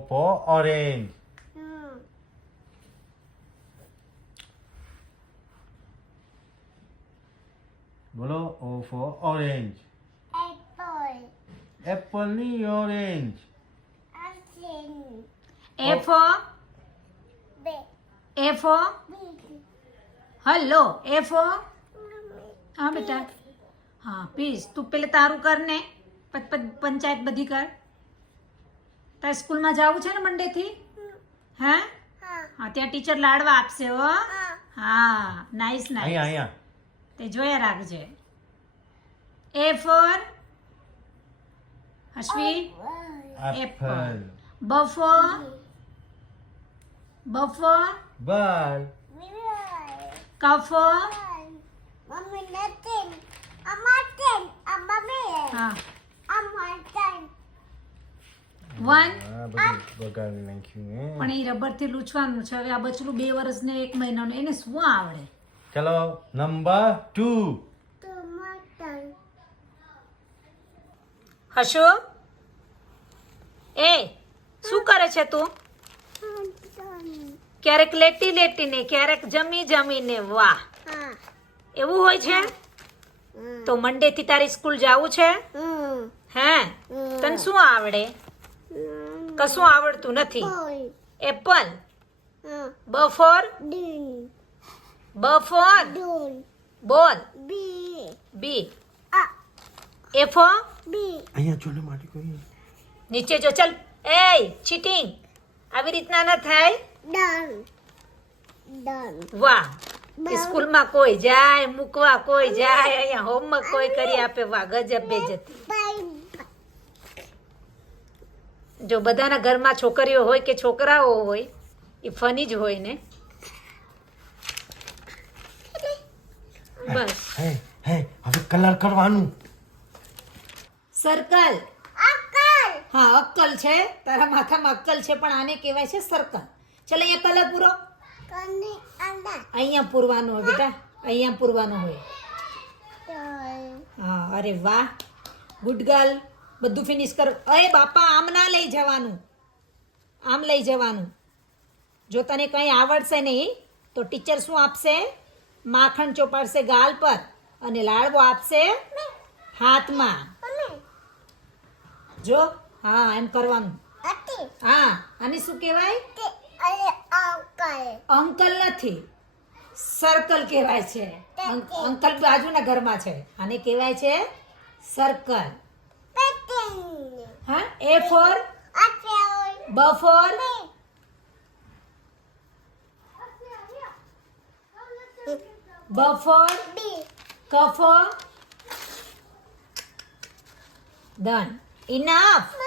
for orange. બોલો O for orange. Apple ની orange. A for hello A for હા બેટા હા પીસ તું પેલે તારું કર ને પંચાયત બધી કર તારે સ્કૂલમાં જવું છે ને મંડેથી હા હા ત્યાં ટીચર લાડવા આપશે હો હા નાઈસ નાઈસ અહીંયા તે જોયા રાખજે A for અશ્વી apple. B for Ball. C for હા 1 આ બધું બગાડી નાખ્યું હે. પણ એ રબરથી લૂછવાનું છે હવે આ બચલું 2 વર્ષ ને 1 મહિનાનું એને શું આવડે ચલો નંબર 2. હશો એ શું કરે છે તું ક્યારેક લેટી લેટીને ક્યારેક જમી જમીને વાહ એવું હોય છે તો મંડે થી તારી સ્કૂલ જાવું છે હે તને શું આવડે કશું આવડતું નથી એપલ બ ફોર બોલ બી એ ફોર અહીંયા જોને માટે કોઈ નીચે જો ચલ એ ચીટિંગ આવી રીતના ન થાય વાહ સ્કૂલમાં કોઈ જાય મૂકવા કોઈ જાય અહીંયા હોમવર્ક કોઈ કરી આપે વાહ ગજબ બેજતી જો બધાના ઘરમાં છોકરીઓ હોય કે છોકરાઓ હોય એ ફની જ હોય ને બસ હે હવે કલર કરવાનું. સર્કલ હા અક્કલ છે તારા માથામાં અક્કલ છે પણ આને કહેવાય છે સર્કલ ચાલ અહીંયા કલર પૂરો અહીંયા પૂરવાનું હોય બેટા અહીંયા પૂરવાનું હોય હા અરે વાહ ગુડ ગર્લ બધું ફિનિશ કર અરે બાપા આમ ના લઈ જવાનું આમ લઈ જવાનું જો તને કંઈ આવડશે નહીં તો ટીચર શું આપશે માખણ ચોપાડશે ગાલ પર અને લાડવો આપશે હાથમાં જો હા એમ કરવાનું હા આને શું કહેવાય અંકલ નથી સર્કલ કહેવાય છે અંકલ બાજુના ઘરમાં છે આને કહેવાય છે સર્કલ હા એ ફોર બ ફોર બ ફોર ક ફોર ડન ઇનફ